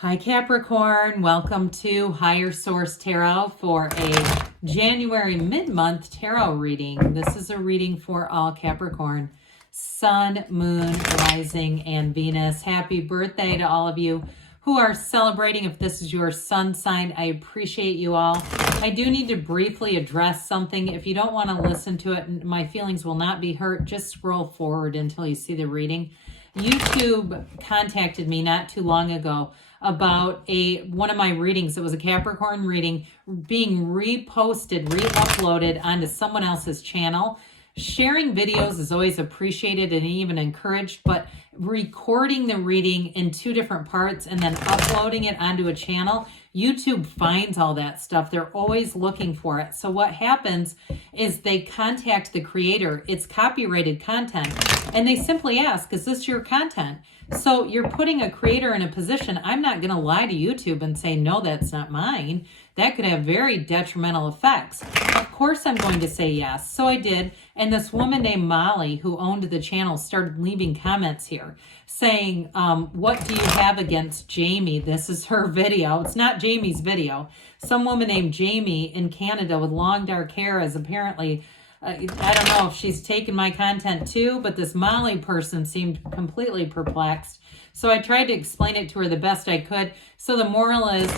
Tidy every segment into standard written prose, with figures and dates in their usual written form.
Hi Capricorn, welcome to Higher Source Tarot for a January mid-month tarot reading. This is a reading for all Capricorn, Sun, Moon, Rising, and Venus. Happy birthday to all of you who are celebrating. If this is your sun sign, I appreciate you all. I do need to briefly address something. If you don't want to listen to it, my feelings will not be hurt. Just scroll forward until you see the reading. YouTube contacted me not too long ago about one of my readings. It was a Capricorn reading being reposted, re-uploaded onto someone else's channel. Sharing videos is always appreciated and even encouraged, but recording the reading in two different parts and then uploading it onto a channel, YouTube finds all that stuff. They're always looking for it. So what happens is they contact the creator. It's copyrighted content. And they simply ask, is this your content? So you're putting a creator in a position. I'm not going to lie to YouTube and say, no, that's not mine. That could have very detrimental effects. Of course, I'm going to say yes. So I did. And this woman named Molly, who owned the channel, started leaving comments here saying, what do you have against Jamie? This is her video. It's not Jamie's video. Some woman named Jamie in Canada with long dark hair is apparently, I don't know if she's taken my content too, but this Molly person seemed completely perplexed. So I tried to explain it to her the best I could. So the moral is,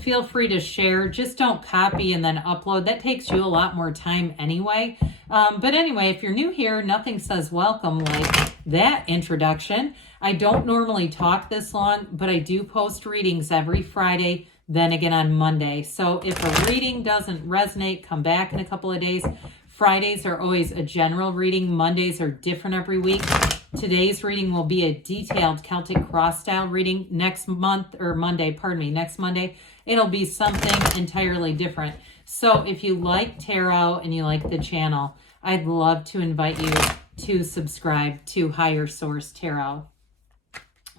feel free to share. Just don't copy and then upload. That takes you a lot more time anyway. But anyway, if you're new here, nothing says welcome like that introduction. I don't normally talk this long, but I do post readings every Friday, then again on Monday. So if a reading doesn't resonate, come back in a couple of days. Fridays are always a general reading. Mondays are different every week. Today's reading will be a detailed Celtic cross style reading. Next Monday, it'll be something entirely different. So if you like tarot and you like the channel, I'd love to invite you to subscribe to Higher Source Tarot.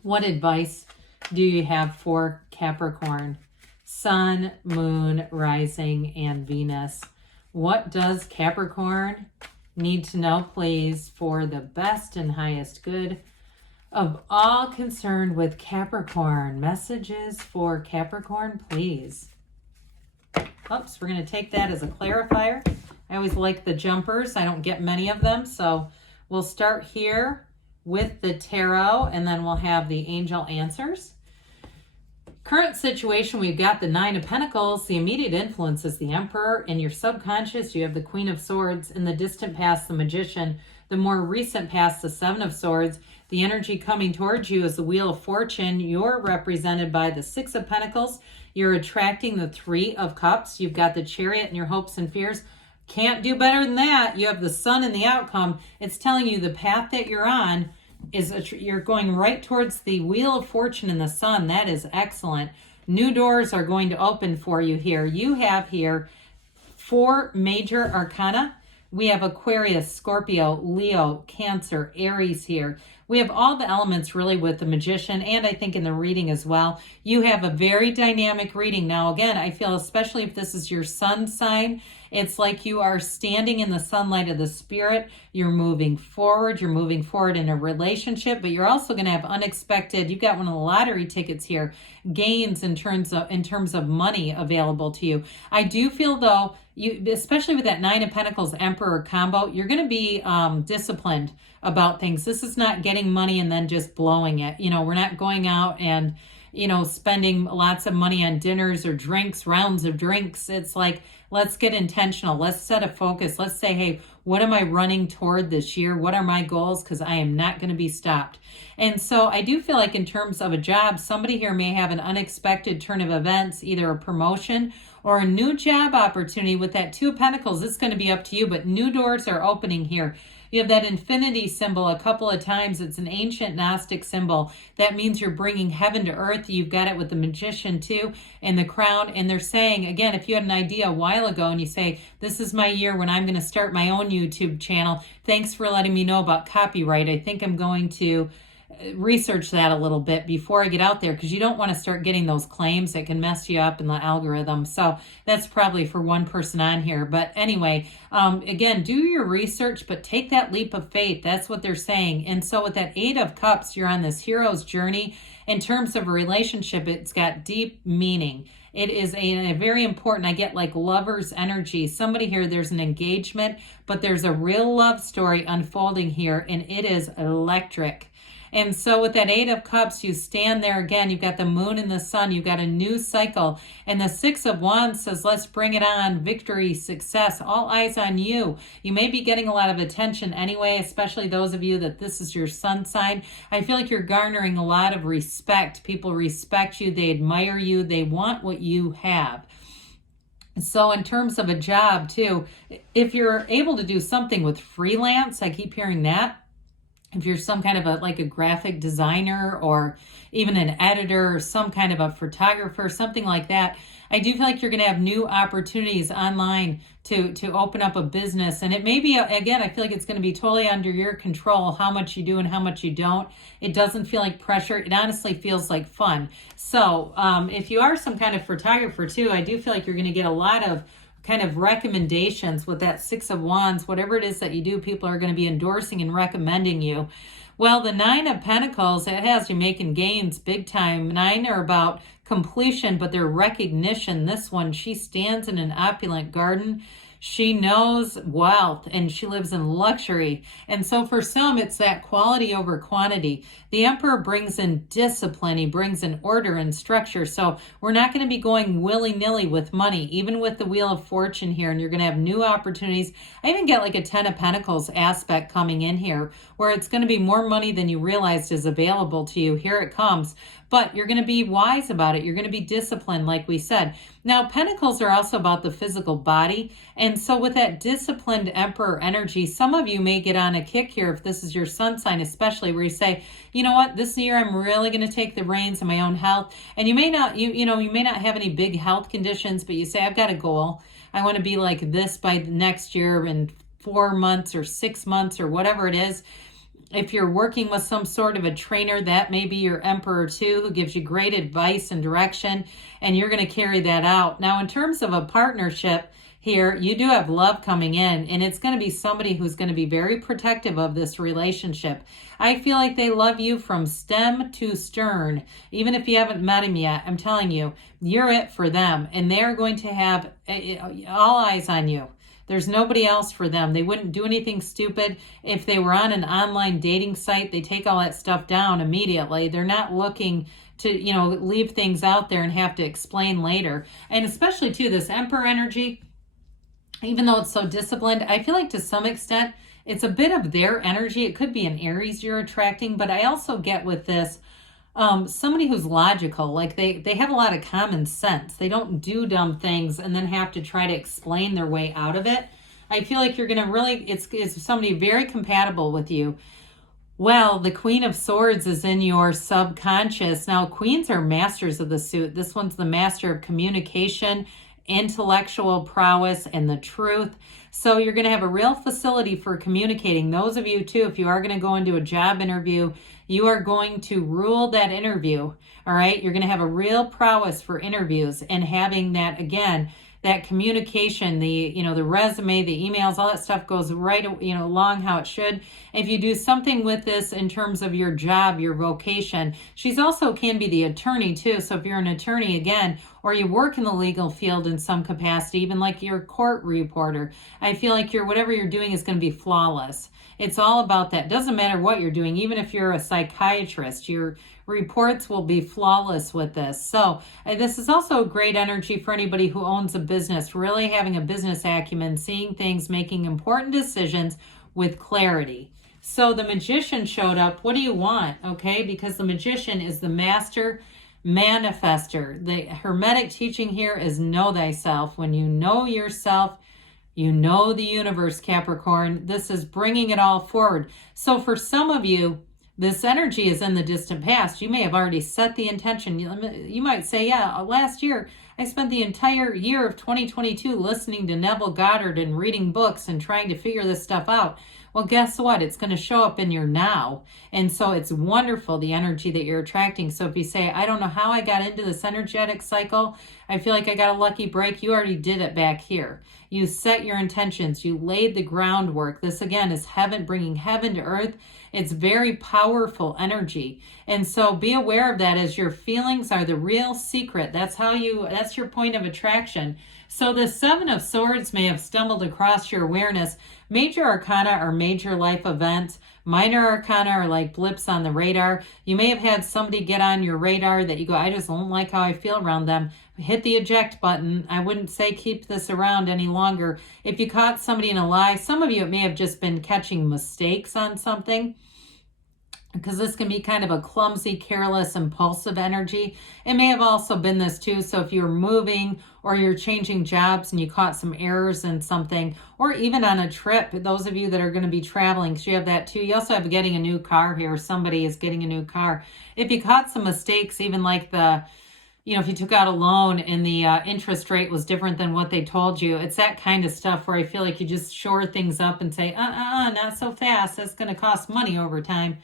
What advice do you have for Capricorn? Sun, Moon, Rising, and Venus. What does Capricorn need to know, please, for the best and highest good of all concerned with Capricorn? Messages for Capricorn, please. Oops, we're going to take that as a clarifier. I always like the jumpers. I don't get many of them, so we'll start here with the tarot, and then we'll have the angel answers. Current situation, we've got the Nine of Pentacles. The immediate influence is the Emperor. In your subconscious, you have the Queen of Swords. In the distant past, the Magician. The more recent past, the Seven of Swords. The energy coming towards you is the Wheel of Fortune. You're represented by the Six of Pentacles. You're attracting the Three of Cups. You've got the Chariot and your hopes and fears. Can't do better than that. You have the Sun and the outcome. It's telling you the path that you're on is you're going right towards the Wheel of Fortune and the Sun. That is excellent. New doors are going to open for you here. You have here 4 major arcana. We have Aquarius, Scorpio, Leo, Cancer, Aries here. We have all the elements really with the Magician, and I think in the reading as well. You have a very dynamic reading. Now, again, I feel especially if this is your sun sign, it's like you are standing in the sunlight of the spirit. You're moving forward. You're moving forward in a relationship, but you're also going to have unexpected, you've got one of the lottery tickets here, gains in terms of money available to you. I do feel though, you, especially with that Nine of Pentacles Emperor combo, you're going to be disciplined about things. This is not getting money and then just blowing it. You know, we're not going out and, you know, spending lots of money on dinners or drinks, rounds of drinks. It's like, let's get intentional. Let's set a focus. Let's say, hey, what am I running toward this year? What are my goals? Because I am not going to be stopped. And so I do feel like in terms of a job, somebody here may have an unexpected turn of events, either a promotion or a new job opportunity. With that Two of Pentacles, it's going to be up to you, but new doors are opening here. You have that infinity symbol a couple of times. It's an ancient Gnostic symbol. That means you're bringing heaven to earth. You've got it with the Magician too, and the crown. And they're saying, again, if you had an idea a while ago and you say, this is my year when I'm going to start my own YouTube channel. Thanks for letting me know about copyright. I think I'm going to research that a little bit before I get out there, because you don't want to start getting those claims that can mess you up in the algorithm. So that's probably for one person on here. But anyway, again, do your research, but take that leap of faith. That's what they're saying. And so with that Eight of Cups, you're on this hero's journey. in terms of a relationship, it's got deep meaning. It is a very important, I get like lover's energy. Somebody here, there's an engagement, but there's a real love story unfolding here, and it is electric. And so with that Eight of Cups, you stand there again. You've got the moon and the sun. You've got a new cycle. And the Six of Wands says, let's bring it on. Victory, success, all eyes on you. You may be getting a lot of attention anyway, especially those of you that this is your sun sign. I feel like you're garnering a lot of respect. People respect you. They admire you. They want what you have. So in terms of a job too, if you're able to do something with freelance, I keep hearing that. If you're some kind of a graphic designer or even an editor or some kind of a photographer, something like that, I do feel like you're going to have new opportunities online to open up a business. And it may be, again, I feel like it's going to be totally under your control how much you do and how much you don't. It doesn't feel like pressure. It honestly feels like fun. So if you are some kind of photographer too, I do feel like you're going to get a lot of kind of recommendations with that Six of Wands. Whatever it is that you do, people are going to be endorsing and recommending you. Well, the Nine of Pentacles, it has you making gains big time. Nine are about completion, but they're recognition. This one, she stands in an opulent garden. She knows wealth and she lives in luxury. And so for some, it's that quality over quantity. The Emperor brings in discipline. He brings in order and structure. So we're not going to be going willy-nilly with money, even with the Wheel of Fortune here. And you're going to have new opportunities. I even get like a Ten of Pentacles aspect coming in here, where it's going to be more money than you realized is available to you. Here it comes. But you're going to be wise about it. You're going to be disciplined, like we said. Now, Pentacles are also about the physical body. And so with that disciplined Emperor energy, some of you may get on a kick here, if this is your sun sign especially, where you say, you know what, this year I'm really going to take the reins of my own health. And you may not, you may not have any big health conditions, but you say, I've got a goal. I want to be like this by next year in 4 months or 6 months or whatever it is. If you're working with some sort of a trainer, that may be your Emperor too, who gives you great advice and direction, and you're going to carry that out. Now, in terms of a partnership here, you do have love coming in, and it's going to be somebody who's going to be very protective of this relationship. I feel like they love you from stem to stern. Even if you haven't met him yet, I'm telling you, you're it for them, and they're going to have all eyes on you. There's nobody else for them. They wouldn't do anything stupid. If they were on an online dating site, they take all that stuff down immediately. They're not looking to, leave things out there and have to explain later. And especially too, this Emperor energy, even though it's so disciplined, I feel like to some extent, it's a bit of their energy. It could be an Aries you're attracting, but I also get with this, somebody who's logical, like they have a lot of common sense. They don't do dumb things and then have to try to explain their way out of it. I feel like you're going to really, it's somebody very compatible with you. Well, the Queen of Swords is in your subconscious. Now, queens are masters of the suit. This one's the master of communication, intellectual prowess, and the truth. So you're going to have a real facility for communicating. Those of you too, if you are going to go into a job interview, you are going to rule that interview. All right. You're going to have a real prowess for interviews, and having that, again, that communication, the resume, the emails, all that stuff goes right, along how it should. If you do something with this in terms of your job, your vocation, she's also can be the attorney too. So if you're an attorney, again, or you work in the legal field in some capacity, even like you're a court reporter, I feel like whatever you're doing is going to be flawless. It's all about that. Doesn't matter what you're doing. Even if you're a psychiatrist, your reports will be flawless with this. So this is also great energy for anybody who owns a business, really having a business acumen, seeing things, making important decisions with clarity. So the Magician showed up. What do you want? Okay, because the Magician is the master manifester. The Hermetic teaching here is know thyself. When you know yourself, you know the universe, Capricorn. This is bringing it all forward. So for some of you, this energy is in the distant past. You may have already set the intention. You might say, yeah, last year, I I spent the entire year of 2022 listening to Neville Goddard and reading books and trying to figure this stuff out. Well, guess what? It's going to show up in your now. And so it's wonderful, the energy that you're attracting. So if you say, I don't know how I got into this energetic cycle, I feel like I got a lucky break, you already did it back here. You set your intentions. You laid the groundwork. This, again, is heaven, bringing heaven to earth. It's very powerful energy. And so be aware of that, as your feelings are the real secret. That's your point of attraction. So the Seven of Swords may have stumbled across your awareness. Major arcana are major life events. Minor arcana are like blips on the radar. You may have had somebody get on your radar that you go, I just don't like how I feel around them. Hit the eject button. I wouldn't say keep this around any longer. If you caught somebody in a lie, some of you, it may have just been catching mistakes on something, because this can be kind of a clumsy, careless, impulsive energy. It may have also been this too. So if you're moving or you're changing jobs and you caught some errors in something, or even on a trip, those of you that are going to be traveling, because you have that too. You also have getting a new car here. Somebody is getting a new car. If you caught some mistakes, even like if you took out a loan and the interest rate was different than what they told you, it's that kind of stuff where I feel like you just shore things up and say, not so fast. That's going to cost money over time.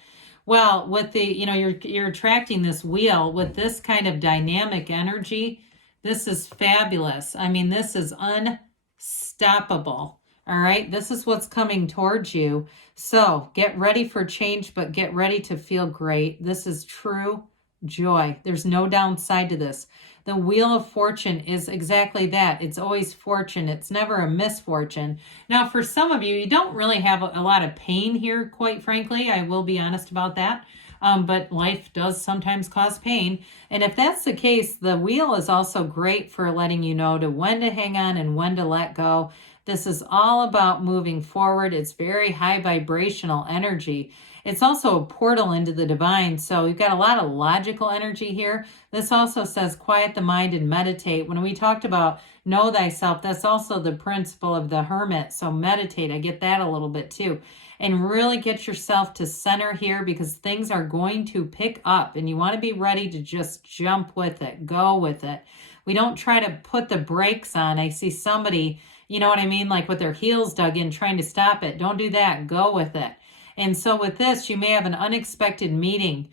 Well, with the, you're attracting this wheel with this kind of dynamic energy. This is fabulous. I mean, this is unstoppable. All right. This is what's coming towards you. So get ready for change, but get ready to feel great. This is true joy. There's no downside to this. The Wheel of Fortune is exactly that. It's always fortune. It's never a misfortune. Now, for some of you, you don't really have a lot of pain here, quite frankly. I will be honest about that. But life does sometimes cause pain. And if that's the case, the wheel is also great for letting you know to when to hang on and when to let go. This is all about moving forward. It's very high vibrational energy. It's also a portal into the divine. So you've got a lot of logical energy here. This also says quiet the mind and meditate. When we talked about know thyself, that's also the principle of the hermit. So meditate. I get that a little bit too. And really get yourself to center here, because things are going to pick up and you want to be ready to just jump with it, go with it. We don't try to put the brakes on. I see somebody, you know what I mean? Like with their heels dug in, trying to stop it. Don't do that. Go with it. And so with this, you may have an unexpected meeting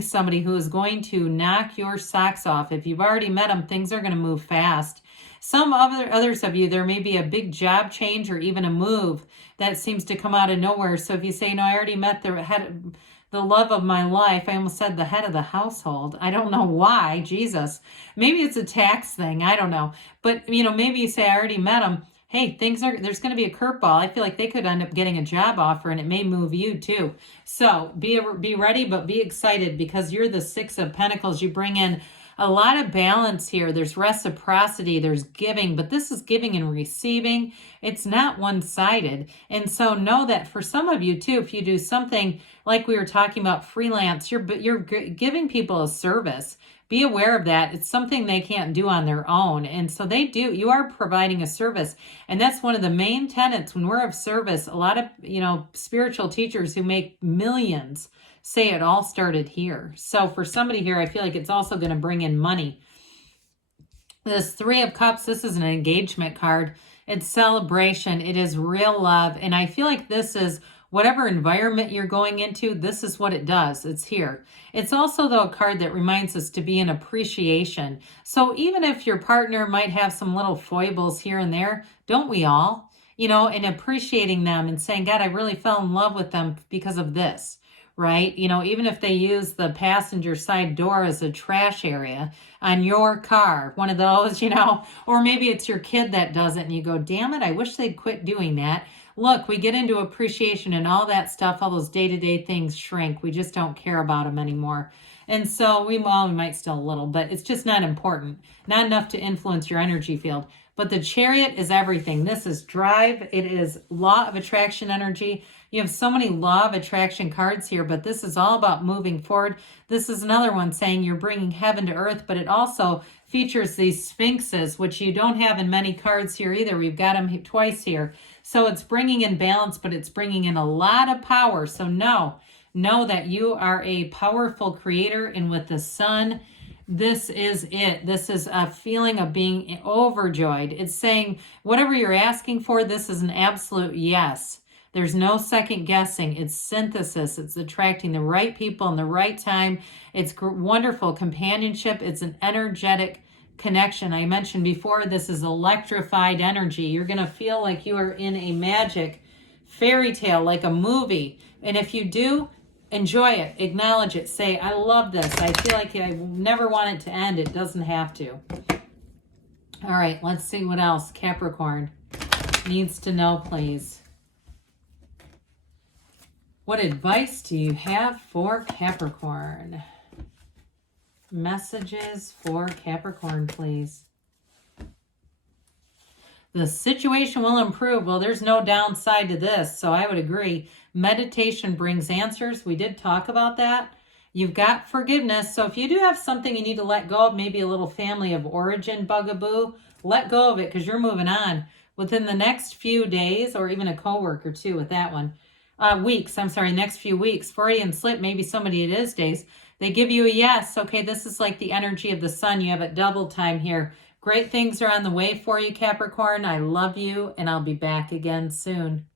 somebody who is going to knock your socks off. If you've already met them, things are going to move fast. Some others of you, there may be a big job change or even a move that seems to come out of nowhere. So if you say, I already met the love of my life. I almost said the head of the household. I don't know why. Jesus. Maybe it's a tax thing. I don't know. But, maybe you say, I already met him. Hey, there's going to be a curveball. I feel like they could end up getting a job offer, and it may move you too. So be ready, but be excited, because you're the Six of Pentacles. You bring in a lot of balance here. There's reciprocity, there's giving, but this is giving and receiving. It's not one-sided. And so know that for some of you too, if you do something like we were talking about freelance, you're giving people a service. Be aware of that. It's something they can't do on their own. And so you are providing a service. And that's one of the main tenets when we're of service. A lot of, spiritual teachers who make millions say it all started here. So for somebody here, I feel like it's also going to bring in money. This Three of Cups, this is an engagement card. It's celebration. It is real love. And I feel like this is whatever environment you're going into, this is what it does. It's here. It's also, though, a card that reminds us to be in appreciation. So even if your partner might have some little foibles here and there, don't we all? And appreciating them and saying, God, I really fell in love with them because of this. Right? Even if they use the passenger side door as a trash area on your car, one of those, or maybe it's your kid that does it and you go, damn it, I wish they'd quit doing that. Look, we get into appreciation and all that stuff, all those day-to-day things shrink. We just don't care about them anymore. And so we might still a little, but it's just not important, not enough to influence your energy field. But the Chariot is everything. This is drive. It is law of attraction energy. You have so many law of attraction cards here, but this is all about moving forward. This is another one saying you're bringing heaven to earth, but it also features these sphinxes, which you don't have in many cards here either. We've got them twice here. So it's bringing in balance, but it's bringing in a lot of power. So know that you are a powerful creator, and with the sun This is it. This is a feeling of being overjoyed. It's saying whatever you're asking for, this is an absolute yes. There's no second guessing. It's synthesis. It's attracting the right people in the right time. It's wonderful companionship. It's an energetic connection. I mentioned before, this is electrified energy. You're going to feel like you are in a magic fairy tale, like a movie. And if you do, enjoy it, acknowledge it, say, I love this. I feel like I never want it to end. It doesn't have to. All right, let's see what else Capricorn needs to know, please. What advice do you have for Capricorn? Messages for Capricorn, please. The situation will improve. Well, there's no downside to this, so I would agree. Meditation brings answers. We did talk about that. You've got forgiveness. So if you do have something you need to let go of, maybe a little family of origin bugaboo, let go of it because you're moving on. Within the next few days, or even a coworker too with that one, next few weeks, Freudian slip, maybe somebody it is days, they give you a yes. Okay, this is like the energy of the sun. You have it double time here. Great things are on the way for you, Capricorn. I love you, and I'll be back again soon.